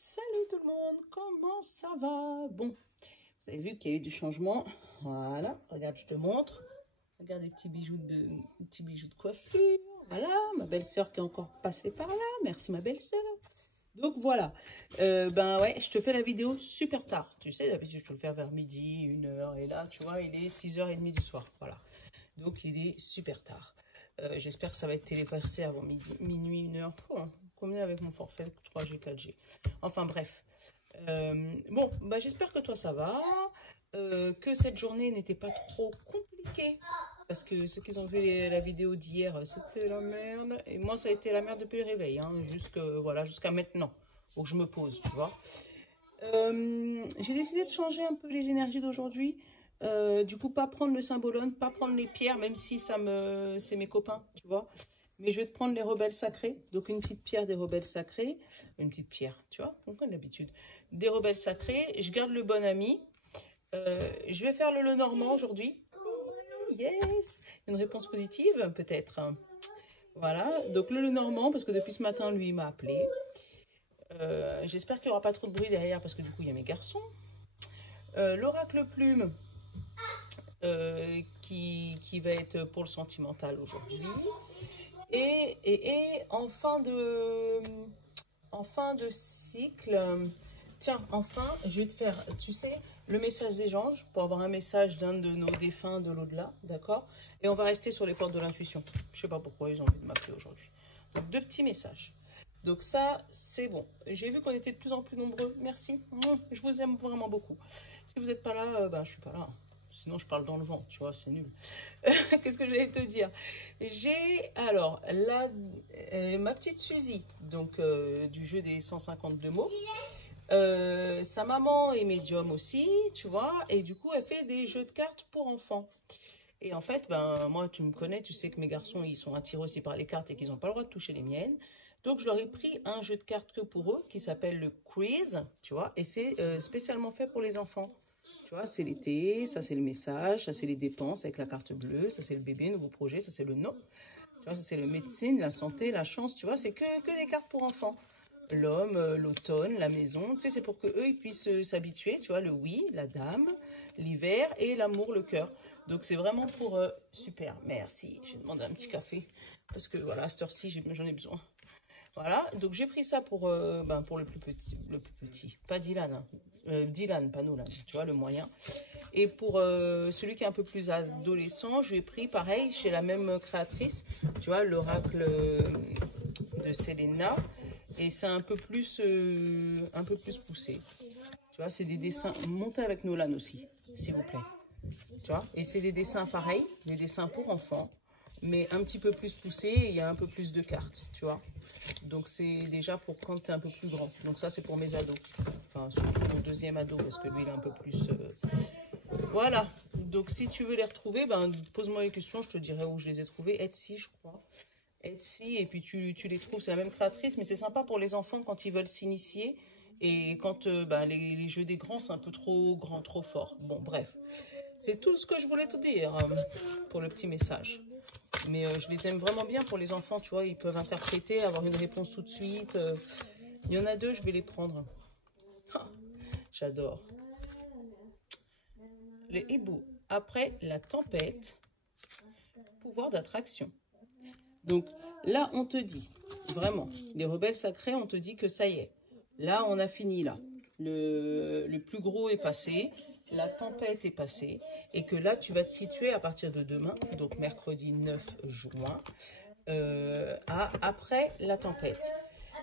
Salut tout le monde, comment ça va? Bon, vous avez vu qu'il y a eu du changement. Voilà, regarde, je te montre. Regarde les petits bijoux de coiffure. Voilà, ma belle-sœur qui est encore passée par là. Merci ma belle-sœur. Donc voilà, ben ouais, je te fais la vidéo super tard. Tu sais, d'habitude je te le fais vers midi, 1h. Et là, tu vois, il est 6h30 du soir. Voilà, donc il est super tard. J'espère que ça va être téléversé avant minuit, 1h. Oh, combien avec mon forfait 3G, 4G. Enfin bref. Bon, bah, j'espère que toi ça va. Que cette journée n'était pas trop compliquée. Parce que ceux qui ont vu la vidéo d'hier, c'était la merde. Et moi, ça a été la merde depuis le réveil. Hein, jusqu'à maintenant. Où je me pose, tu vois. J'ai décidé de changer un peu les énergies d'aujourd'hui. Du coup, pas prendre le symbolone, pas prendre les pierres, même si c'est mes copains, tu vois. Mais je vais te prendre les rebelles sacrés. Donc, une petite pierre des rebelles sacrés. Une petite pierre, tu vois, on connaît l'habitude. Des rebelles sacrés. Je garde le bon ami. Je vais faire le Lenormand aujourd'hui. Yes! Une réponse positive, peut-être. Voilà. Donc, le Lenormand, parce que depuis ce matin, lui, il m'a appelé. J'espère qu'il n'y aura pas trop de bruit derrière, parce que du coup, il y a mes garçons. L'oracle plume. Qui va être pour le sentimental aujourd'hui. Et en fin de cycle, tiens, enfin, je vais te faire, tu sais, le message des anges pour avoir un message d'un de nos défunts de l'au-delà, d'accord? Et on va rester sur les portes de l'intuition. Je sais pas pourquoi ils ont envie de m'appeler aujourd'hui. Donc, 2 petits messages. Donc ça, c'est bon. J'ai vu qu'on était de plus en plus nombreux. Merci. Je vous aime vraiment beaucoup. Si vous n'êtes pas là, ben, je suis pas là. Sinon, je parle dans le vent, tu vois, c'est nul. Qu'est-ce que je vais te dire? J'ai, alors, ma petite Suzy, donc du jeu des 152 mots. Sa maman est médium aussi, tu vois, et du coup, elle fait des jeux de cartes pour enfants. Et en fait, ben, moi, tu me connais, tu sais que mes garçons, ils sont attirés aussi par les cartes et qu'ils n'ont pas le droit de toucher les miennes. Donc, je leur ai pris un jeu de cartes que pour eux, qui s'appelle le Quiz, tu vois, et c'est spécialement fait pour les enfants. Tu vois, c'est l'été, ça c'est le message, ça c'est les dépenses avec la carte bleue, ça c'est le bébé, nouveau projet, ça c'est le non. Tu vois, ça c'est le médecine, la santé, la chance, tu vois, c'est que des cartes pour enfants. L'homme, l'automne, la maison, tu sais, c'est pour que eux ils puissent s'habituer, tu vois, le oui, la dame, l'hiver et l'amour, le cœur. Donc c'est vraiment pour super, merci. J'ai demandé un petit café parce que voilà, à cette heure-ci, j'en ai besoin. Voilà, donc j'ai pris ça pour le plus petit, pas Dylan, hein. Dylan, pas Nolan, tu vois, le moyen. Et pour celui qui est un peu plus adolescent, je lui ai pris pareil chez la même créatrice, tu vois, l'oracle de Selena. Et c'est un peu plus poussé. Tu vois, c'est des dessins montés avec Nolan aussi, s'il vous plaît. Tu vois, et c'est des dessins pareils, des dessins pour enfants, mais un petit peu plus poussés et il y a un peu plus de cartes, tu vois. Donc c'est déjà pour quand tu es un peu plus grand. Donc ça c'est pour mes ados. Enfin surtout mon deuxième ado parce que lui il est un peu plus... Voilà. Donc si tu veux les retrouver, ben pose-moi les questions, je te dirai où je les ai trouvés. Etsy je crois. Etsy et puis tu les trouves, c'est la même créatrice. Mais c'est sympa pour les enfants quand ils veulent s'initier. Et quand les jeux des grands c'est un peu trop grand, trop fort. Bon bref. C'est tout ce que je voulais te dire pour le petit message. Mais je les aime vraiment bien pour les enfants, tu vois, ils peuvent interpréter, avoir une réponse tout de suite. Il y en a 2, je vais les prendre. Ah, j'adore. Le hibou, après la tempête, pouvoir d'attraction. Donc là, on te dit, vraiment, les rebelles sacrés, on te dit que ça y est. Là, on a fini, là. Le plus gros est passé. La tempête est passée et que là, tu vas te situer à partir de demain, donc mercredi 9 juin, après la tempête.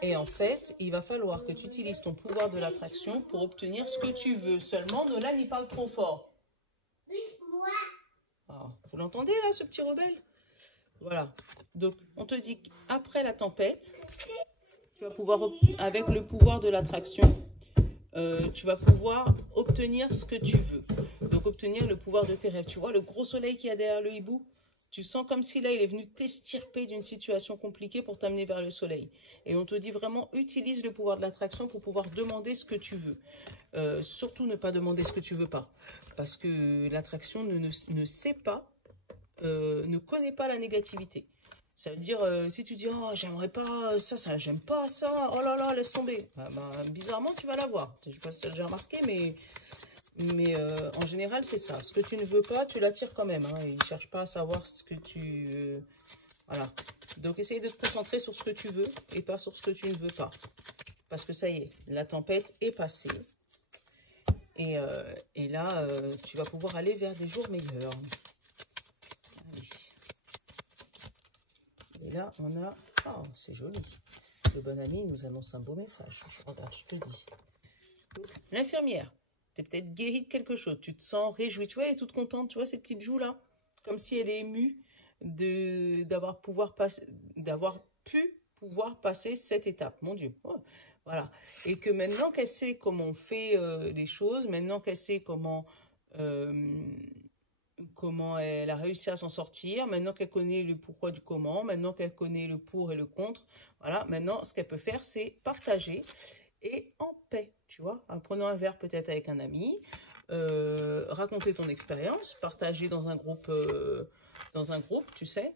Et en fait, il va falloir que tu utilises ton pouvoir de l'attraction pour obtenir ce que tu veux. Seulement, Nolan, il parle trop fort. Ah, vous l'entendez là, ce petit rebelle? Voilà. Donc, on te dit qu'après la tempête, tu vas pouvoir, avec le pouvoir de l'attraction, tu vas pouvoir obtenir ce que tu veux. Donc, obtenir le pouvoir de tes rêves. Tu vois, le gros soleil qu'il y a derrière le hibou, tu sens comme si là, il est venu t'estirper d'une situation compliquée pour t'amener vers le soleil. Et on te dit vraiment, utilise le pouvoir de l'attraction pour pouvoir demander ce que tu veux. Surtout ne pas demander ce que tu veux pas. Parce que l'attraction ne sait pas, ne connaît pas la négativité. Ça veut dire, si tu dis, oh, j'aimerais pas ça, j'aime pas ça, oh là là, laisse tomber. Bizarrement, tu vas l'avoir. Je sais pas si tu as déjà remarqué, mais en général, c'est ça. Ce que tu ne veux pas, tu l'attires quand même. Hein, il ne cherche pas à savoir ce que tu... voilà. Donc, essaye de te concentrer sur ce que tu veux et pas sur ce que tu ne veux pas. Parce que ça y est, la tempête est passée. Et là, tu vas pouvoir aller vers des jours meilleurs. Allez. Et là, on a... oh, c'est joli. Le bon ami nous annonce un beau message. Regarde, je te dis. L'infirmière. Tu es peut-être guérie de quelque chose. Tu te sens réjouie. Tu vois, elle est toute contente. Tu vois ces petites joues-là? Comme si elle est émue d'avoir pu pouvoir passer cette étape. Mon Dieu. Oh, voilà. Et que maintenant qu'elle sait comment on fait les choses, maintenant qu'elle sait comment elle a réussi à s'en sortir, maintenant qu'elle connaît le pourquoi du comment, maintenant qu'elle connaît le pour et le contre, voilà, maintenant ce qu'elle peut faire, c'est partager et en paix, tu vois, en prenant un verre peut-être avec un ami, raconter ton expérience, partager dans un groupe, tu sais.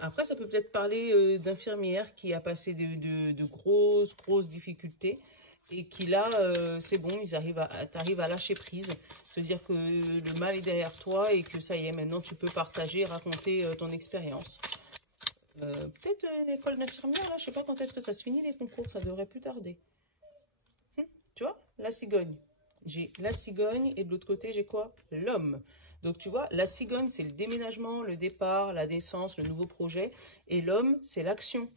Après, ça peut peut-être parler d'infirmière qui a passé de grosses difficultés et qui là, c'est bon, t'arrives à lâcher prise, se dire que le mal est derrière toi et que ça y est, maintenant tu peux partager, raconter ton expérience. Peut-être l'école d'infirmière, là, je sais pas quand est-ce que ça se finit les concours, ça devrait plus tarder. Tu vois, la cigogne. J'ai la cigogne et de l'autre côté, j'ai quoi? L'homme. Donc, tu vois, la cigogne, c'est le déménagement, le départ, la naissance, le nouveau projet. Et l'homme, c'est l'action.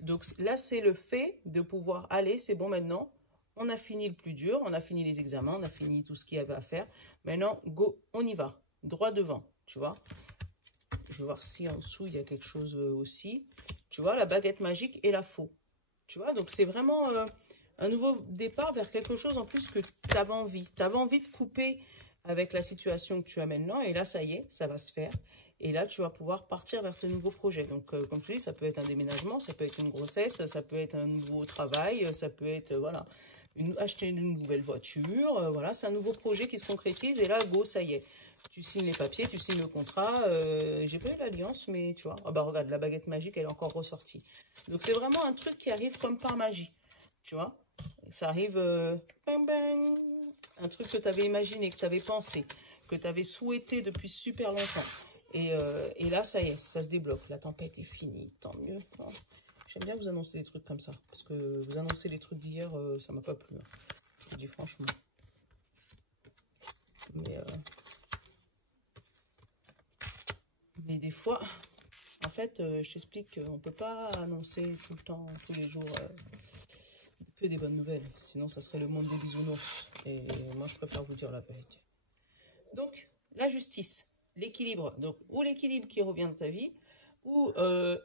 Donc, là, c'est le fait de pouvoir aller. C'est bon, maintenant, on a fini le plus dur. On a fini les examens. On a fini tout ce qu'il y avait à faire. Maintenant, go, on y va. Droit devant, tu vois. Je vais voir si en dessous, il y a quelque chose aussi. Tu vois, la baguette magique et la faux. Tu vois, donc c'est vraiment un nouveau départ vers quelque chose en plus que tu avais envie. Tu avais envie de couper avec la situation que tu as maintenant. Et là, ça y est, ça va se faire. Et là, tu vas pouvoir partir vers tes nouveaux projets. Donc, comme tu dis, ça peut être un déménagement, ça peut être une grossesse, ça peut être un nouveau travail, ça peut être, voilà, acheter une nouvelle voiture. Voilà, c'est un nouveau projet qui se concrétise. Et là, go, ça y est. Tu signes les papiers, tu signes le contrat. J'ai pas eu l'alliance, mais tu vois. Oh bah regarde, la baguette magique, elle est encore ressortie. Donc, c'est vraiment un truc qui arrive comme par magie. Tu vois, ça arrive, bang, bang, un truc que tu avais imaginé, que tu avais pensé, que tu avais souhaité depuis super longtemps. Et là, ça y est, ça se débloque. La tempête est finie, tant mieux. Oh, j'aime bien vous annoncer des trucs comme ça. Parce que vous annoncer les trucs d'hier, ça m'a pas plu. Hein. Je vous dis franchement. Mais des fois, en fait, je t'explique qu'on ne peut pas annoncer tout le temps, tous les jours, que des bonnes nouvelles. Sinon, ça serait le monde des bisounours. Et moi, je préfère vous dire la vérité. Donc, la justice, l'équilibre. Donc, ou l'équilibre qui revient dans ta vie, ou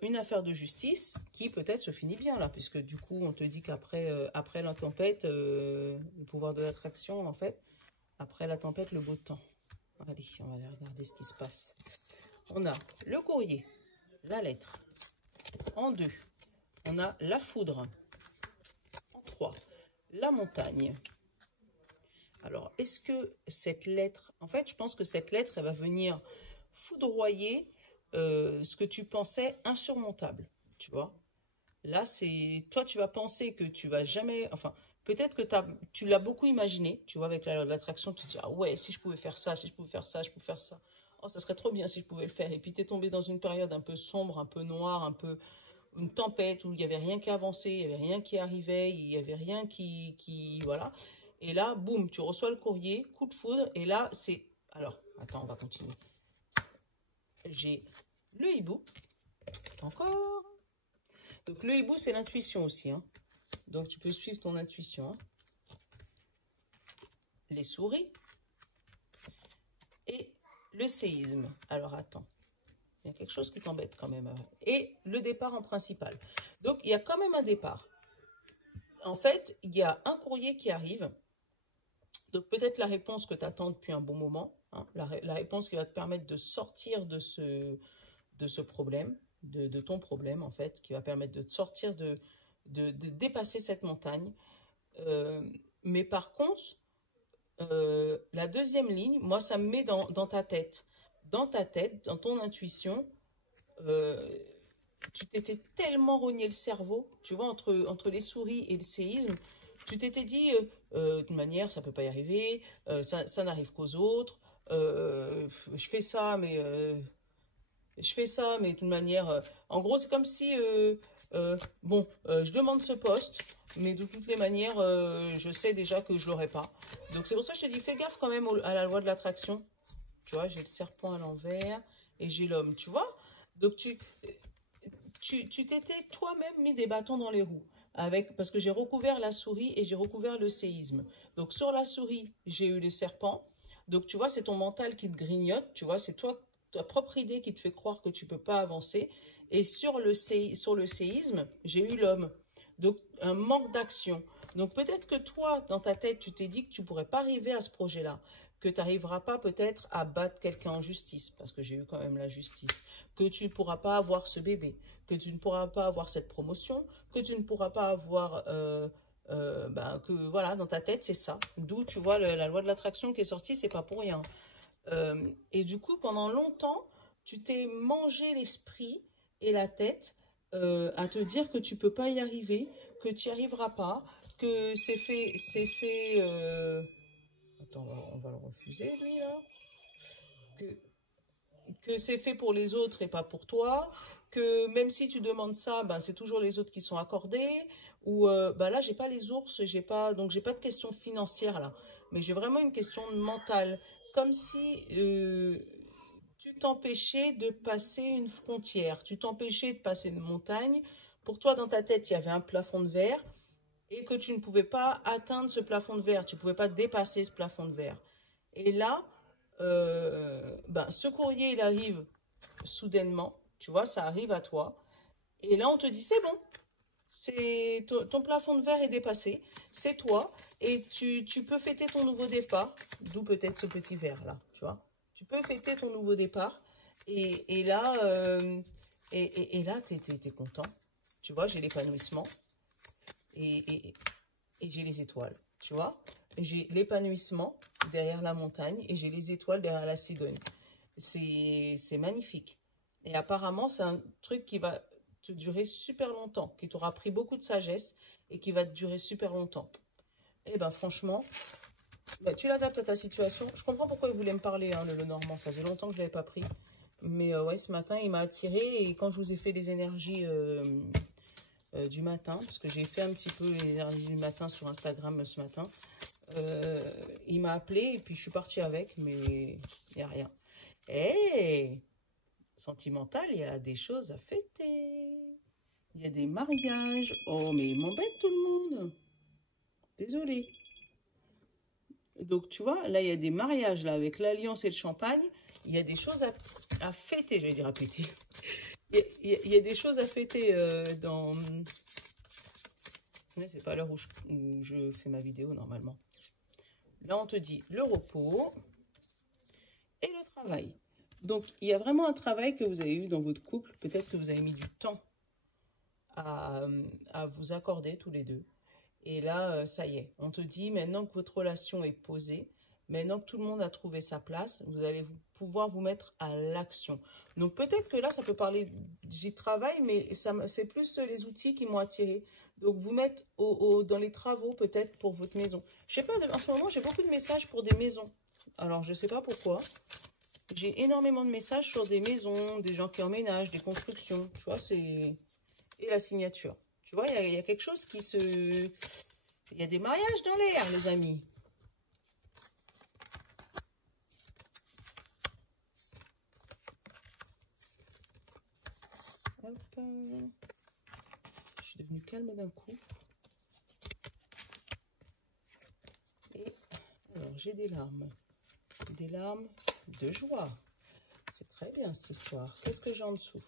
une affaire de justice qui peut-être se finit bien là, puisque du coup, on te dit qu'après après la tempête, le pouvoir de l'attraction, en fait, après la tempête, le beau temps. Allez, on va aller regarder ce qui se passe. On a le courrier, la lettre. En 2, on a la foudre. En 3, la montagne. Alors, est-ce que cette lettre... En fait, je pense que cette lettre, elle va venir foudroyer ce que tu pensais insurmontable, tu vois. Là, c'est... Toi, tu vas penser que tu vas jamais... Enfin, peut-être que tu l'as beaucoup imaginé, tu vois, avec l'attraction, tu te dis, ah ouais, si je pouvais faire ça, si je pouvais faire ça, je pouvais faire ça. Oh, ça serait trop bien si je pouvais le faire. Et puis, tu es tombé dans une période un peu sombre, un peu noire, un peu... une tempête où il n'y avait rien qui avançait, il n'y avait rien qui arrivait, il n'y avait rien qui... Voilà. Et là, boum, tu reçois le courrier, coup de foudre, et là, c'est... Alors, attends, on va continuer. J'ai le hibou. Encore. Donc, le hibou, c'est l'intuition aussi. Hein. Donc, tu peux suivre ton intuition. Hein. Les souris. Et le séisme. Alors, attends. Il y a quelque chose qui t'embête quand même. Et le départ en principal. Donc, il y a quand même un départ. En fait, il y a un courrier qui arrive. Donc, peut-être la réponse que tu attends depuis un bon moment. Hein, la réponse qui va te permettre de sortir de ce problème, de ton problème, en fait, qui va permettre de te sortir, de dépasser cette montagne. Mais par contre, la deuxième ligne, moi, ça me met dans ta tête. Dans ta tête, dans ton intuition, tu t'étais tellement rogné le cerveau, tu vois, entre les souris et le séisme, tu t'étais dit, de toute manière, ça peut pas y arriver, ça n'arrive qu'aux autres, je fais ça, mais de toute manière, en gros, c'est comme si, bon, je demande ce poste, mais de toutes les manières, je sais déjà que je l'aurai pas. Donc c'est pour ça que je te dis, fais gaffe quand même à la loi de l'attraction. Tu vois, j'ai le serpent à l'envers et j'ai l'homme, tu vois. Donc tu t'étais toi-même mis des bâtons dans les roues. Parce que j'ai recouvert la souris et j'ai recouvert le séisme. Donc sur la souris, j'ai eu le serpent. Donc tu vois, c'est ton mental qui te grignote, tu vois, c'est toi, ta propre idée qui te fait croire que tu peux pas avancer. Et sur le séisme, j'ai eu l'homme. Donc un manque d'action. Donc peut-être que toi, dans ta tête, tu t'es dit que tu pourrais pas arriver à ce projet-là, que tu n'arriveras pas peut-être à battre quelqu'un en justice, parce que j'ai eu quand même la justice, que tu ne pourras pas avoir ce bébé, que tu ne pourras pas avoir cette promotion, que tu ne pourras pas avoir... que voilà, dans ta tête, c'est ça. D'où, tu vois, la loi de l'attraction qui est sortie, c'est pas pour rien. Et du coup, pendant longtemps, tu t'es mangé l'esprit et la tête à te dire que tu peux pas y arriver, que tu n'y arriveras pas, que c'est fait. Attends, on va le refuser, lui, là. Que, que c'est fait pour les autres et pas pour toi, que même si tu demandes ça, ben c'est toujours les autres qui sont accordés, ou ben là j'ai pas les ours, donc j'ai pas de question financière là, mais j'ai vraiment une question mentale, comme si tu t'empêchais de passer une frontière, tu t'empêchais de passer une montagne. Pour toi, dans ta tête, il y avait un plafond de verre et que tu ne pouvais pas atteindre ce plafond de verre, tu ne pouvais pas dépasser ce plafond de verre. Et là, ben, ce courrier, il arrive soudainement, tu vois, ça arrive à toi. Et là, on te dit, c'est bon, ton plafond de verre est dépassé, c'est toi, et tu peux fêter ton nouveau départ, d'où peut-être ce petit verre là, tu vois. Tu peux fêter ton nouveau départ, et là, là, t'es content. Tu vois, j'ai l'épanouissement, et, et j'ai les étoiles, tu vois. J'ai l'épanouissement derrière la montagne, et j'ai les étoiles derrière la cigogne. C'est magnifique. Et apparemment, c'est un truc qui va te durer super longtemps, qui t'aura pris beaucoup de sagesse et qui va te durer super longtemps. Et ben franchement, ben, tu l'adaptes à ta situation. Je comprends pourquoi il voulait me parler, hein, le Normand. Ça faisait longtemps que je ne l'avais pas pris. Mais ouais, ce matin, il m'a attiré. Et quand je vous ai fait les énergies du matin, parce que j'ai fait un petit peu les énergies du matin sur Instagram ce matin, il m'a appelé et puis je suis partie avec, mais il n'y a rien. Hey, sentimental, il y a des choses à fêter. Il y a des mariages. Oh, mais il m'embête tout le monde. Désolée. Donc, tu vois, là, il y a des mariages, là, avec l'alliance et le champagne. Il y a des choses à fêter, je vais dire à péter. Il y a des choses à fêter dans... Mais c'est pas l'heure où je fais ma vidéo, normalement. Là, on te dit le repos et le travail. Donc, il y a vraiment un travail que vous avez eu dans votre couple. Peut-être que vous avez mis du temps à vous accorder tous les deux. Et là, ça y est, on te dit, maintenant que votre relation est posée, maintenant que tout le monde a trouvé sa place, vous allez pouvoir vous mettre à l'action. Donc peut-être que là, ça peut parler du travail, mais c'est plus les outils qui m'ont attiré. Donc vous mettre dans les travaux peut-être pour votre maison. Je sais pas, en ce moment, j'ai beaucoup de messages pour des maisons. Alors, je sais pas pourquoi. J'ai énormément de messages sur des maisons, des gens qui emménagent, des constructions. Tu vois, c'est... Et la signature. Tu vois, il y a quelque chose qui se... Il y a des mariages dans l'air, les amis. Hop. Je suis devenue calme d'un coup. Et alors, j'ai des larmes. Des larmes de joie. C'est très bien, cette histoire. Qu'est-ce que j'ai en dessous?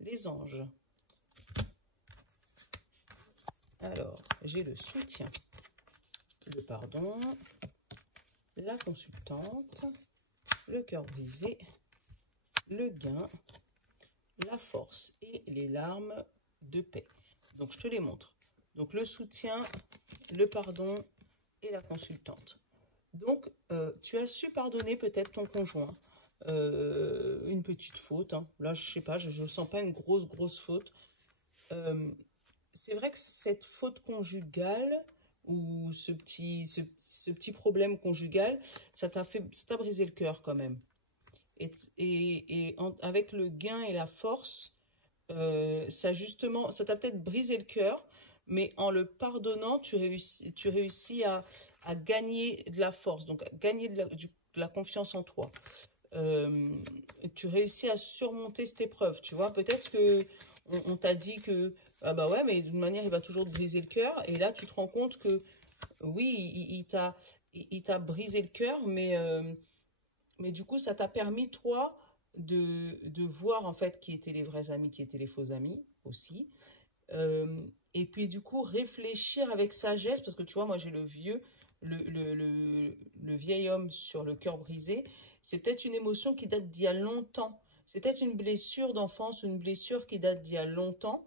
Les anges. Alors, j'ai le soutien, le pardon, la consultante, le cœur brisé, le gain, la force et les larmes de paix. Donc, je te les montre. Donc, le soutien, le pardon et la consultante. Donc, tu as su pardonner peut-être ton conjoint. une petite faute. Hein. Là, je sais pas, je sens pas une grosse faute. C'est vrai que cette faute conjugale ou ce petit problème conjugal, ça t'a brisé le cœur quand même. Avec le gain et la force, ça t'a peut-être brisé le cœur, mais en le pardonnant, tu réussis à gagner de la force, donc à gagner de la confiance en toi. Tu réussis à surmonter cette épreuve, tu vois. Peut-être que on t'a dit que, ah bah ouais, mais d'une manière, il va toujours te briser le cœur, et là, tu te rends compte que, oui, il t'a brisé le cœur, mais du coup, ça t'a permis, toi, de voir, en fait, qui étaient les vrais amis, qui étaient les faux amis, aussi. Et puis, du coup, réfléchir avec sagesse, parce que, tu vois, moi, j'ai le vieil homme sur le cœur brisé. C'est peut-être une émotion qui date d'il y a longtemps. C'est peut-être une blessure d'enfance, une blessure qui date d'il y a longtemps,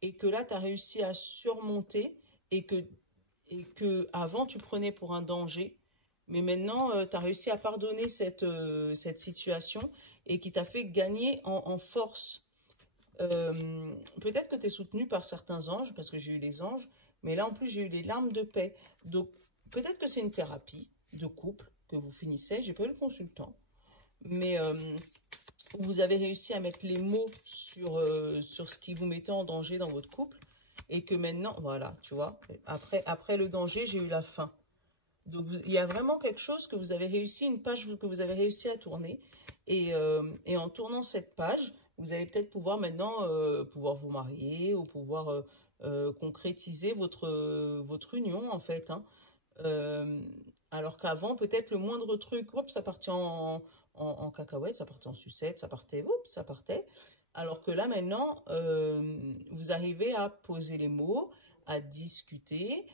et que là, tu as réussi à surmonter, et que avant, tu prenais pour un danger. Mais maintenant, tu as réussi à pardonner cette situation et qui t'a fait gagner en force. Peut-être que tu es soutenu par certains anges, parce que j'ai eu les anges, mais là, en plus, j'ai eu les larmes de paix. Donc, peut-être que c'est une thérapie de couple que vous finissez. J'ai pas eu le consultant, mais vous avez réussi à mettre les mots sur ce qui vous mettait en danger dans votre couple. Et que maintenant, voilà, tu vois, après le danger, j'ai eu la fin. Donc, il y a vraiment quelque chose que vous avez réussi, une page que vous avez réussi à tourner. Et en tournant cette page, vous allez peut-être pouvoir maintenant pouvoir vous marier ou pouvoir concrétiser votre union, en fait. Hein. Alors qu'avant, peut-être le moindre truc, hop, ça partait en cacahuète, ça partait en sucette, ça partait, hop, ça partait. Alors que là, maintenant, vous arrivez à poser les mots, à discuter,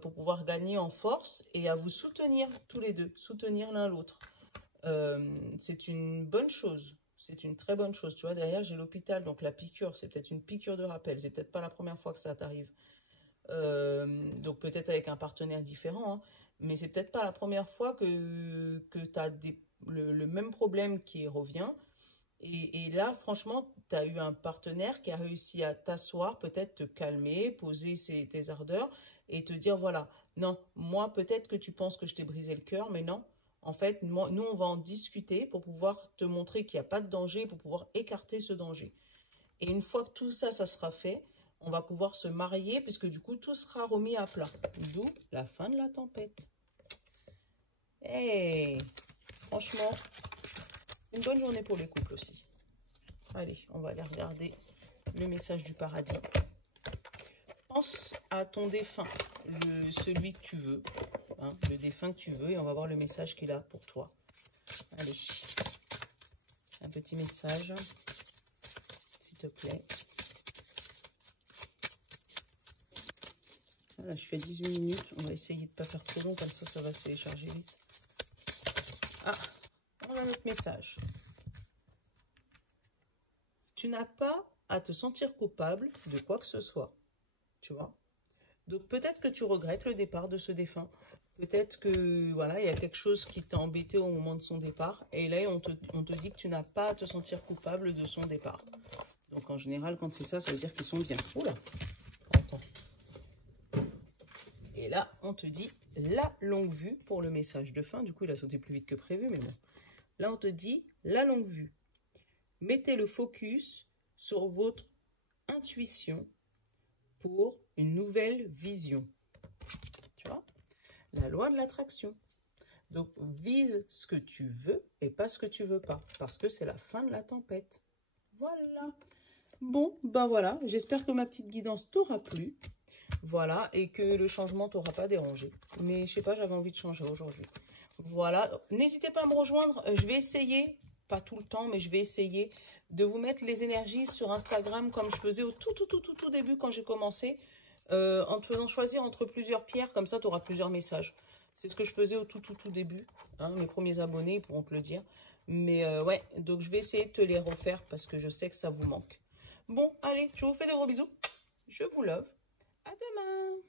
pour pouvoir gagner en force et à vous soutenir tous les deux, soutenir l'un l'autre. C'est une bonne chose, c'est une très bonne chose. Tu vois, derrière, j'ai l'hôpital, donc la piqûre, c'est peut-être une piqûre de rappel. C'est peut-être pas la première fois que ça t'arrive. Donc peut-être avec un partenaire différent, hein, mais c'est peut-être pas la première fois que tu as le même problème qui revient. Et là, franchement, tu as eu un partenaire qui a réussi à t'asseoir, peut-être te calmer, poser tes ardeurs et te dire, voilà, non, moi, peut-être que tu penses que je t'ai brisé le cœur, mais non. En fait, nous, on va en discuter pour pouvoir te montrer qu'il n'y a pas de danger, pour pouvoir écarter ce danger. Et une fois que tout ça, ça sera fait, on va pouvoir se marier, puisque du coup, tout sera remis à plat. D'où la fin de la tempête. Hey, franchement, une bonne journée pour les couples aussi. Allez, on va aller regarder le message du paradis. Pense à ton défunt, celui que tu veux, hein, le défunt que tu veux, et on va voir le message qu'il a pour toi. Allez, un petit message, s'il te plaît. Voilà, je suis à 18 minutes, on va essayer de ne pas faire trop long, comme ça va se télécharger vite. Ah, on a notre message. Tu n'as pas à te sentir coupable de quoi que ce soit, tu vois. Donc peut-être que tu regrettes le départ de ce défunt. Peut-être que voilà, il y a quelque chose qui t'a embêté au moment de son départ. Et là, on te dit que tu n'as pas à te sentir coupable de son départ. Donc en général, quand c'est ça, ça veut dire qu'ils sont bien. Oula, attends. Et là, on te dit la longue vue pour le message de fin. Du coup, il a sauté plus vite que prévu, mais bon. Là, on te dit la longue vue. Mettez le focus sur votre intuition pour une nouvelle vision. Tu vois? La loi de l'attraction. Donc, vise ce que tu veux et pas ce que tu veux pas. Parce que c'est la fin de la tempête. Voilà. Bon, ben voilà. J'espère que ma petite guidance t'aura plu. Voilà. Et que le changement t'aura pas dérangé. Mais je sais pas, j'avais envie de changer aujourd'hui. Voilà. N'hésitez pas à me rejoindre. Je vais essayer, pas tout le temps, mais je vais essayer de vous mettre les énergies sur Instagram comme je faisais au tout début quand j'ai commencé. En te faisant choisir entre plusieurs pierres, comme ça tu auras plusieurs messages. C'est ce que je faisais au tout début. Hein, mes premiers abonnés pourront te le dire. Mais ouais, donc je vais essayer de te les refaire parce que je sais que ça vous manque. Bon, allez, je vous fais des gros bisous. Je vous love. À demain.